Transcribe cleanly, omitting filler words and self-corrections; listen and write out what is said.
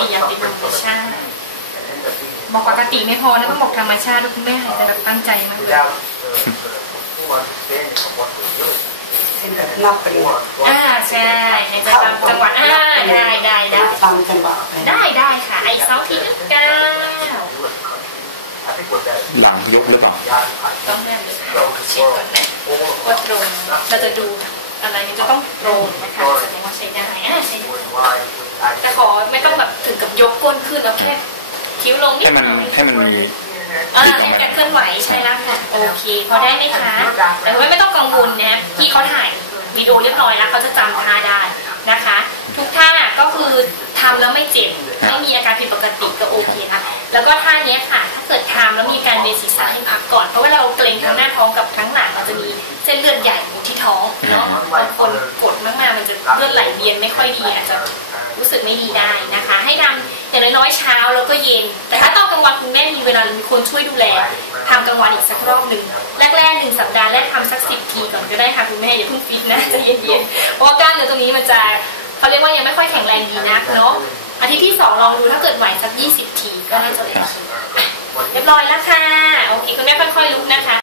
ติอยากเป็นธรรมชาติบอกปกติไม่พอนะต้องบอกธรรมชาติด้วยคุณแม่หายใจแบบตั้งใจมากเลยนับเป็นใช่ในจังหวัดได้ตามจังหวัดได้ค่ะไอเซาที่9หลังยกหรือเปล่าต้องเลื่อนเลยเช็คก่อนนะว่าตรงเราจะดูอะไรมันจะต้องตรงนะคะแสดงว่าใช้ได้ใช้แต่ขอไม่ต้องแบบถึงกับยกก้นขึ้นแล้วแค่คิ้วลงนิดหน่อยให้มันมีให้การเคลื่อนไหวใช่แล้วค่ะโอเคพอได้ไหมคะแต่ไม่ต้องกังวลนะพี่เขาถ่ายวิดีโอเรียบร้อยแล้วเขาจะจำท่าได้นะคะทุกท่าก็คือทำแล้วไม่เจ็บไม่มีอาการผิดปกติก็โอเคนะแล้วก็ท่านี้ค่ะถ้าเกิดทำแล้วมีการเวียนศีรษะให้พักก่อนเพราะว่าเราเกร็งทั้งหน้าท้องกับทั้งหลังเราจะมีเส้นเลือดใหญ่อยู่ที่ท้องเนาะบางคนกดมากๆมันจะเลือดไหลเวียนไม่ค่อยดีอาจจะรู้สึกไม่ดีได้นะคะให้ทำอย่างน้อยๆเช้าแล้วก็เย็นแต่ถ้าตอนกลางวันคุณแม่มีเวลามีคนช่วยดูแลทำกลางวันอีกสักรอบหนึ่งแรก1 สัปดาห์แรกทำสัก10 ทีก่อนก็ได้ค่ะคุณแม่อย่าเพิ่งฟิตนะจะเย็นๆเพราะว่ากล้ามเนื้อตรงนี้มันจะเขาเรียกว่ายังไม่ค่อยแข็งแรงดีนักเนาะอาทิตย์ที่2ลองดูถ้าเกิดไหวสัก20 ทีก็น่าจะโอเคเรียบร้อยแล้วค่ะโอเคคุณแม่ค่อยๆลุกนะคะ